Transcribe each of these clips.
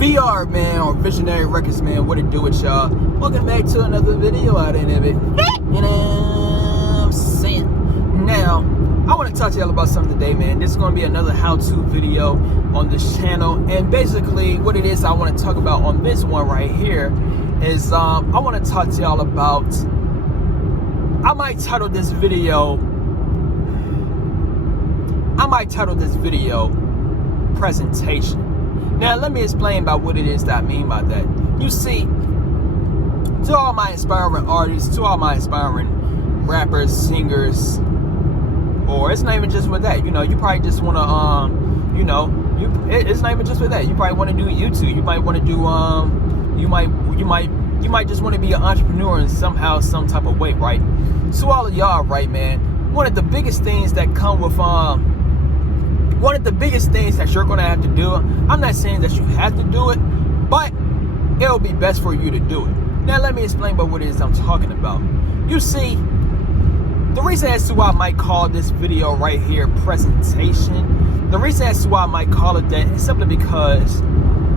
VR, man, or Visionary Records, man. What it do with y'all? Welcome back to another video out in it. You know what I'm saying? Now, I want to talk to y'all about something today, man. This is going to be another how-to video on this channel. And basically, what it is I want to talk about on this one right here is I want to talk to y'all about, I might title this video presentation. Now, let me explain about what it is that I mean by that. You see, to all my inspiring artists, to all my inspiring rappers, singers, or it's not even just with that. You know, you probably just want to, it's not even just with that. You probably want to do YouTube. You might want to do, you might just want to be an entrepreneur in somehow, some type of way, right? So all of y'all, right, man, one of the biggest things that come with, one of the biggest things that you're going to have to do, I'm not saying that you have to do it, but it'll be best for you to do it. Now, let me explain about what it is I'm talking about. You see, the reason as to why I might call this video right here presentation, the reason as to why I might call it that is simply because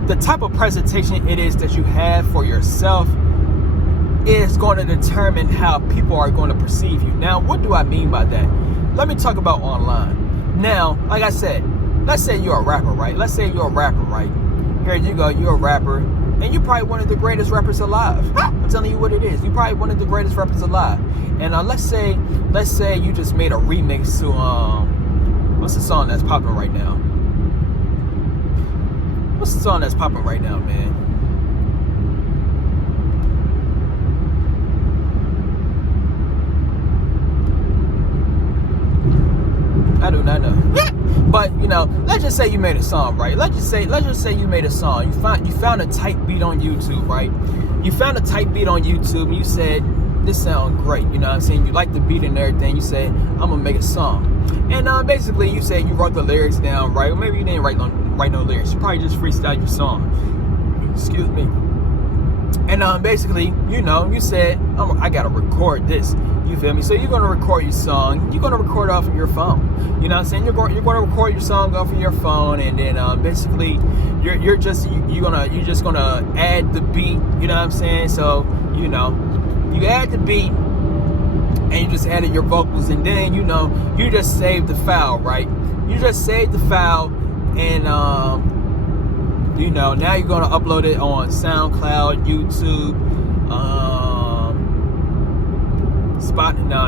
the type of presentation it is that you have for yourself is going to determine how people are going to perceive you. Now, what do I mean by that? Let me talk about online. Now, like I said, let's say you're a rapper, right? Let's say you're a rapper, right? Here you go, you're a rapper, and you're probably one of the greatest rappers alive. I'm telling you what it is. You're probably one of the greatest rappers alive. And let's say you just made a remix to what's the song that's popping right now? What's the song that's popping right now, man? I do not know. But you know, let's just say you made a song, right? Let's just say you made a song. You found a tight beat on YouTube, right? You found a tight beat on YouTube and you said, this sounds great, you know what I'm saying? You like the beat and everything. You said, I'm gonna make a song. And basically you said you wrote the lyrics down, right? Or maybe you didn't write no lyrics. You probably just freestyled your song. Excuse me. And basically, you know, you said, I gotta record this. You feel me? So you're gonna record your song. You're gonna record off of your phone. You know what I'm saying? You're gonna record your song off of your phone, and then basically, you're just gonna add the beat. You know what I'm saying? So you know, you add the beat, and you just added your vocals, and then you know, you just saved the file, right? You just saved the file, and you know, now you're gonna upload it on SoundCloud, YouTube,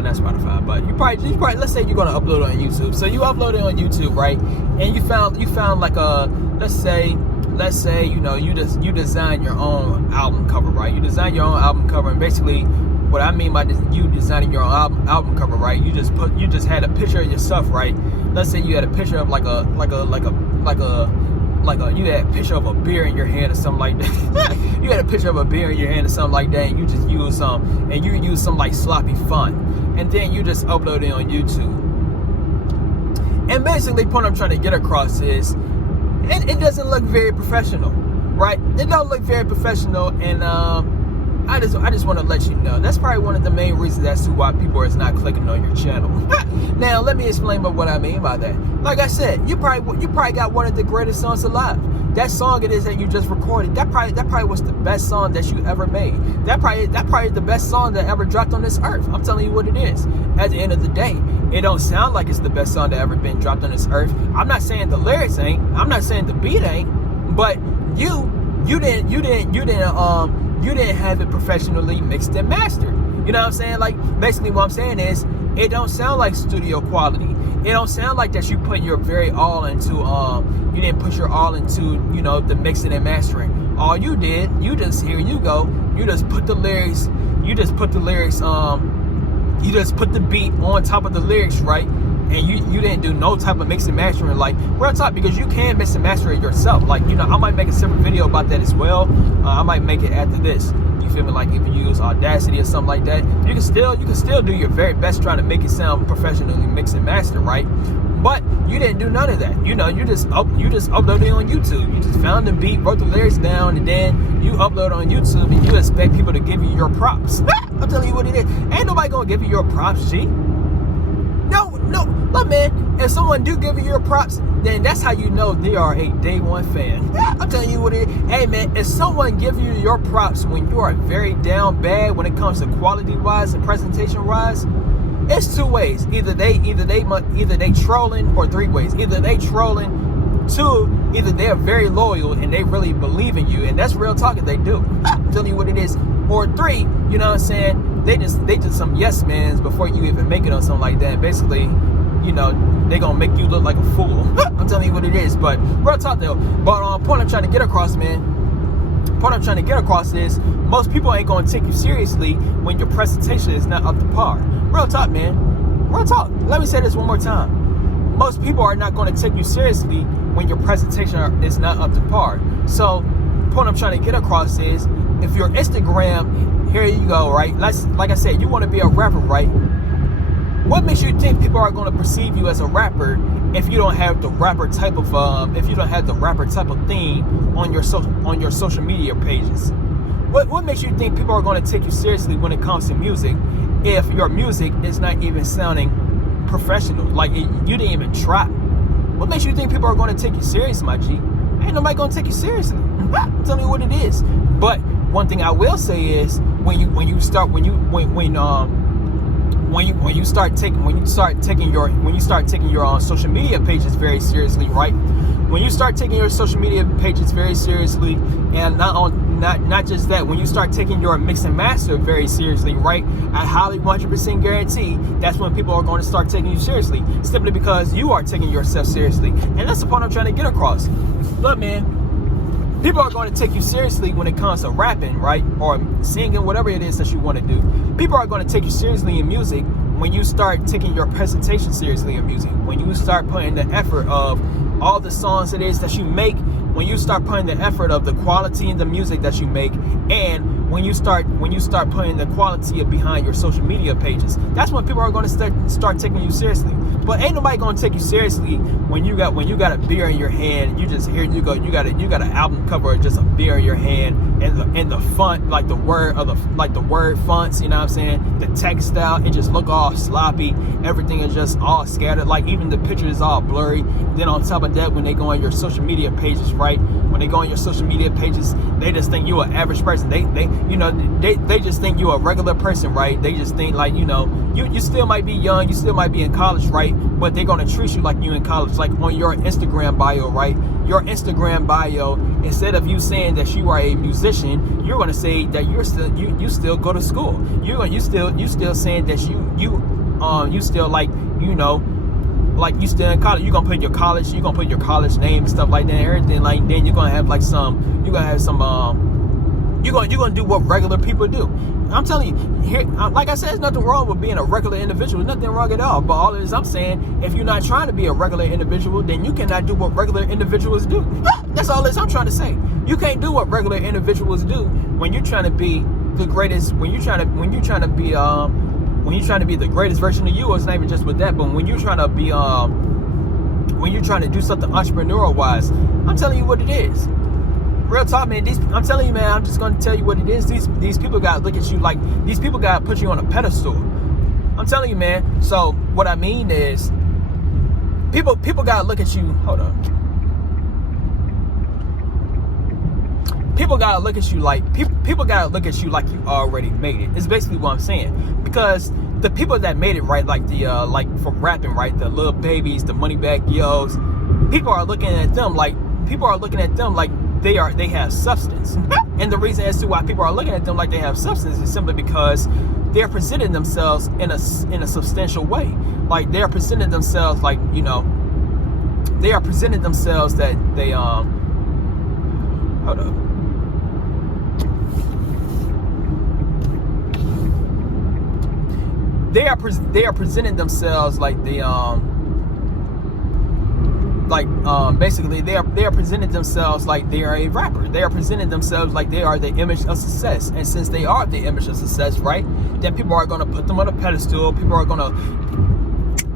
not Spotify, but you probably let's say you're gonna upload it on YouTube. So you upload it on YouTube, right? And you found like a let's say you know, you design your own album cover, right? You design your own album cover, and basically what I mean by you designing your own album cover, right? You just had a picture of yourself, right? Let's say you had a picture of you had a picture of a beer in your hand or something like that. You had a picture of a beer in your hand or something like that, and you just use some like sloppy font, and then you just upload it on YouTube. And basically, the point I'm trying to get across is, it doesn't look very professional, right? It don't look very professional, and I just want to let you know that's probably one of the main reasons as to why people is not clicking on your channel. Now, let me explain what I mean by that. Like I said, you probably got one of the greatest songs alive. That song it is that you just recorded, that probably was the best song that you ever made. That probably the best song that ever dropped on this earth. I'm telling you what it is. At the end of the day, it don't sound like it's the best song that ever been dropped on this earth. I'm not saying the lyrics ain't. I'm not saying the beat ain't. But you didn't have it professionally mixed and mastered. You know what I'm saying? Like, basically what I'm saying is, it don't sound like studio quality. It don't sound like that you put your very all into, you didn't put your all into, you know, the mixing and mastering. All you did, you just put the lyrics, you just put the beat on top of the lyrics, right? And you didn't do no type of mix and mastering, like real talk, because you can mix and master it yourself. Like, you know, I might make a separate video about that as well. I might make it after this. You feel me? Like, if you use Audacity or something like that, you can still do your very best trying to make it sound professionally mix and master, right? But you didn't do none of that. You know, you just uploaded it on YouTube. You just found the beat, wrote the lyrics down, and then you upload on YouTube, and you expect people to give you your props. I'm telling you what it is. Ain't nobody gonna give you your props, G. No, look, man, if someone do give you your props, then that's how you know they are a day one fan. I'm telling you what what it is. Hey man, if someone gives you your props when you are very down bad when it comes to quality wise and presentation wise, it's two ways. Either they trolling, or three ways. Either they trolling, two, either they're very loyal and they really believe in you, and that's real talk if they do. I'm telling you what it is. Or three, you know what I'm saying, they just some yes mans before you even make it on something like that. Basically, you know, they gonna make you look like a fool. I'm telling you what it is. But real talk though. But point I'm trying to get across, man. Point I'm trying to get across is most people ain't gonna take you seriously when your presentation is not up to par. Real talk, man. Real talk. Let me say this one more time. Most people are not going to take you seriously when your presentation is not up to par. So, the point I'm trying to get across is, if your Instagram, here you go, right? Like I said, you want to be a rapper, right? What makes you think people are going to perceive you as a rapper if you don't have the rapper type of theme on your social media pages? What makes you think people are going to take you seriously when it comes to music if your music is not even sounding professional? Like, you didn't even try. What makes you think people are going to take you serious, my G? Ain't nobody going to take you seriously. Tell me what it is. But one thing I will say is, when you start taking your social media pages very seriously, right? When you start taking your social media pages very seriously, and not just that, when you start taking your mix and master very seriously, right? I highly 100% guarantee that's when people are going to start taking you seriously, simply because you are taking yourself seriously. And that's the point I'm trying to get across. Look, man, people are going to take you seriously when it comes to rapping, right? Or singing, whatever it is that you want to do. People are going to take you seriously in music when you start taking your presentation seriously in music. When you start putting the effort of all the songs it is that you make, when you start putting the effort of the quality in the music that you make, and when you start putting the quality of behind your social media pages, that's when people are going to start taking you seriously. But ain't nobody going to take you seriously when you got a beer in your hand, and you just here you go, you got an album cover of just a beer in your hand, and the font, like the word fonts, you know what I'm saying, the text style, it just look all sloppy, everything is just all scattered, like even the picture is all blurry. Then on top of that, when they go on your social media pages, right, when they go on your social media pages, they just think you an average person. They just think you a regular person, right? They just think, like, you still might be young, you still might be in college, right? But they're gonna treat you like you in college. Like on your Instagram bio, right? Your Instagram bio, instead of you saying that you are a musician, you're gonna say that you still go to school. You still saying that you still, like, like you still in college. You're gonna put your college name and stuff like that and everything. Like, then you're gonna have you're gonna do what regular people do. I'm telling you, here, like I said, there's nothing wrong with being a regular individual. There's nothing wrong at all. But all it is, I'm saying, if you're not trying to be a regular individual, then you cannot do what regular individuals do. That's all it is I'm trying to say. You can't do what regular individuals do when you're trying to be the greatest. When you're trying to be the greatest version of you. It's not even just with that, but when you're trying to be when you're trying to do something entrepreneurial wise, I'm telling you what it is. Real talk, man. I'm telling you, man. I'm just gonna tell you what it is. These people gotta look at you like, these people gotta put you on a pedestal. I'm telling you, man. So what I mean is, people gotta look at you. Hold on. People gotta look at you like people gotta look at you like you already made it. It's basically what I'm saying. Because the people that made it, right, like the like from rapping, right, the Lil Babies, the Moneybagg Yo's, people are looking at them like they have substance. And the reason as to why people are looking at them like they have substance is simply because they're presenting themselves in a substantial way. Like, they're presenting themselves like, they are presenting themselves that they hold up. They are presenting themselves like they basically they are presenting themselves like they are a rapper. They are presenting themselves like they are the image of success. And since they are the image of success, right, then people are going to put them on a pedestal. People are going to...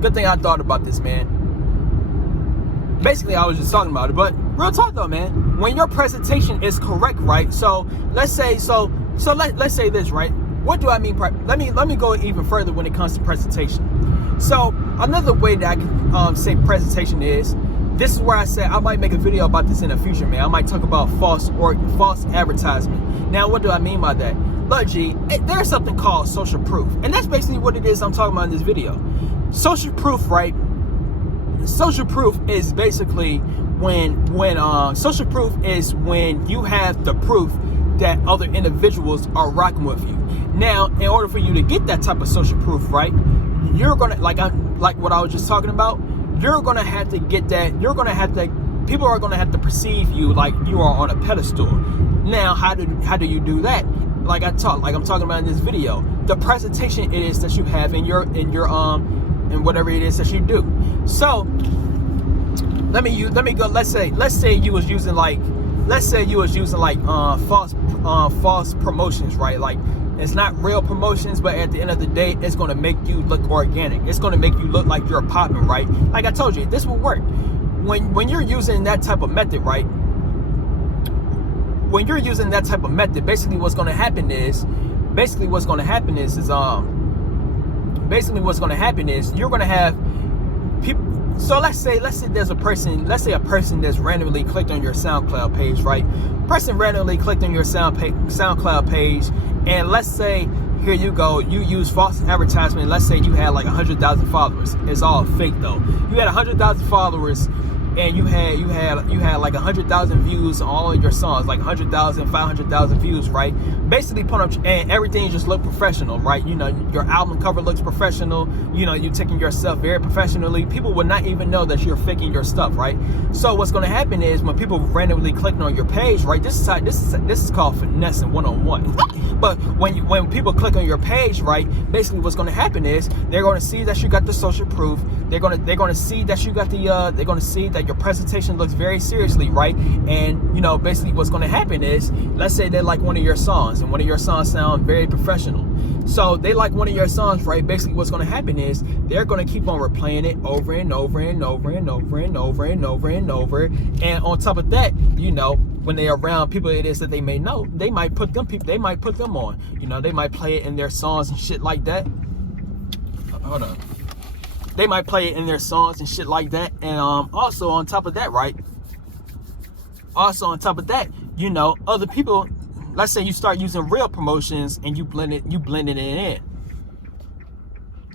Good thing I thought about this, man. Basically, I was just talking about it. But real talk though, man, when your presentation is correct, right? So let's say let's say this, right? What do I mean? Let me go even further when it comes to presentation. So another way that I can say presentation is, this is where I said I might make a video about this in the future, man. I might talk about false advertisement. Now, what do I mean by that? Look, G, there's something called social proof, and that's basically what it is I'm talking about in this video. Social proof, right? Social proof is basically when social proof is when you have the proof that other individuals are rocking with you. Now, in order for you to get that type of social proof, right, you're gonna like what I was just talking about. You're gonna have to get that. People are gonna have to perceive you like you are on a pedestal. Now, how do you do that? Like I'm talking about in this video, the presentation it is that you have in your in whatever it is that you do. So let me go. Let's say you was using false promotions, right? Like, it's not real promotions, but at the end of the day, it's going to make you look organic. It's going to make you look like you're popping, right? Like I told you, this will work when you're using that type of method, right? When you're using that type of method, basically what's going to happen is you're going to have people. So let's say there's a person that's randomly clicked on your SoundCloud page, right? Person randomly clicked on your SoundCloud page, and let's say, here you go, you use false advertisement. Let's say you had like 100,000 followers. It's all fake though. You had 100,000 followers, and you had like 100,000 views on all of your songs, like 100,000, 500,000 views, right? Basically put up, and everything just looked professional, right? You know, your album cover looks professional. You know, you're taking yourself very professionally. People would not even know that you're faking your stuff, right? So what's going to happen is when people randomly click on your page, right? This is called finessing 101. But when people click on your page, right? Basically what's going to happen is they're going to see that you got the social proof. They're going to see that you got they're going to see that your presentation looks very seriously, right? And you know, basically what's going to happen is, let's say they like one of your songs, and one of your songs sound very professional. So they like one of your songs, right? Basically what's going to happen is they're going to keep on replaying it over and over and over and over and over and over and over. And on top of that, you know, when they're around people it is that they may know, they might put them on. You know, they might play it in their songs and shit like that. Hold on. They might play it in their songs and shit like that. And also on top of that, right? Also on top of that, you know, other people, let's say you start using real promotions and you blending it in.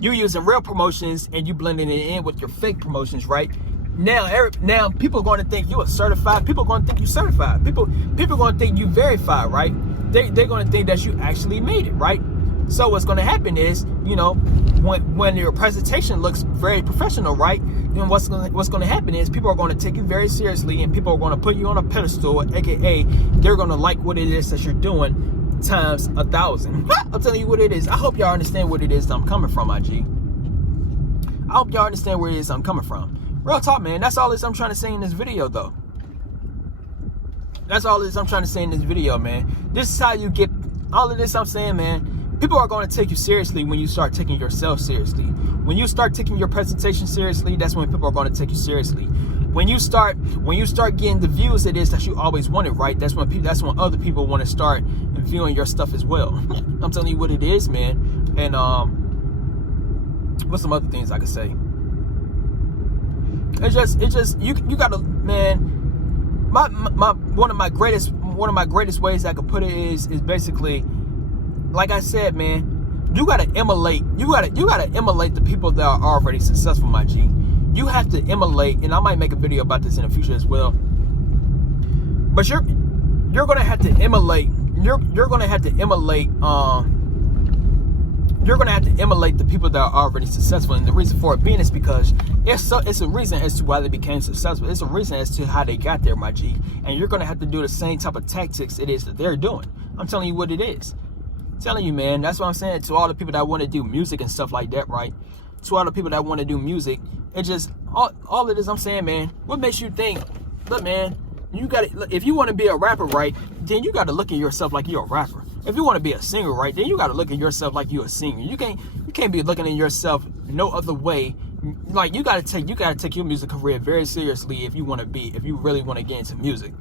You're using real promotions and you blending it in with your fake promotions, right? Now people are going to think you are certified. People are going to think you certified. People are going to think you verified, right? They're going to think that you actually made it, right? So what's going to happen is, you know, when your presentation looks very professional, right? Then what's going to happen is people are going to take you very seriously, and people are going to put you on a pedestal, aka they're going to like what it is that you're doing times 1,000. I'm telling you what it is. I hope y'all understand what it is that I'm coming from, my G. I hope y'all understand where it is I'm coming from. Real talk, man. That's all I'm trying to say in this video, though. That's all I'm trying to say in this video, man. This is how you get all of this. I'm saying, man. People are going to take you seriously when you start taking yourself seriously. When you start taking your presentation seriously, that's when people are going to take you seriously. When you start getting the views it is that you always wanted, right? That's when other people want to start viewing your stuff as well. I'm telling you what it is, man. And what's some other things I could say? It's just you gotta, man. One of my greatest ways I could put it is basically, like I said, man, you gotta emulate the people that are already successful, my G. You have to emulate, and I might make a video about this in the future as well. But you're gonna have to emulate. You're gonna have to emulate the people that are already successful, and the reason for it being is because it's a reason as to why they became successful. It's a reason as to how they got there, my G. And you're gonna have to do the same type of tactics it is that they're doing. I'm telling you what it is. I'm telling you, man. That's what I'm saying to all the people that want to do music and stuff like that, right? To all the people that want to do music, it's just all it is. I'm saying, man, what makes you think? Look, man, you got to. If you want to be a rapper, right, then you got to look at yourself like you're a rapper. If you want to be a singer, right, then you got to look at yourself like you're a singer. You can't be looking at yourself no other way. Like you gotta take your music career very seriously if you really want to get into music.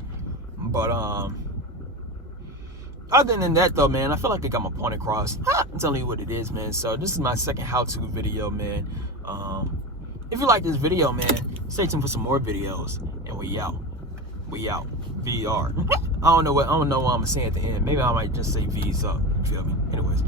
But other than that, though, man, I feel like I got my point across. I'm telling you what it is, man. So this is my second how-to video, man. If you like this video, man, stay tuned for some more videos. And we out. We out. VR. I don't know what I'm gonna say at the end. Maybe I might just say V's up. You feel me? Anyways.